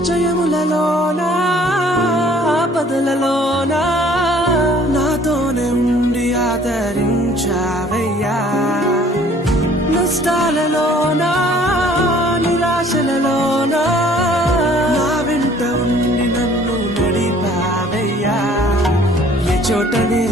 జయములలోనా ఆపదలలోనా నాతోనే ఉండి ఆదరించావయ్యా నష్టాలలోనా నిరాశలలోనా నా వెంట ఉండి నన్ను నడిపావయ్యా ఏ చోటనే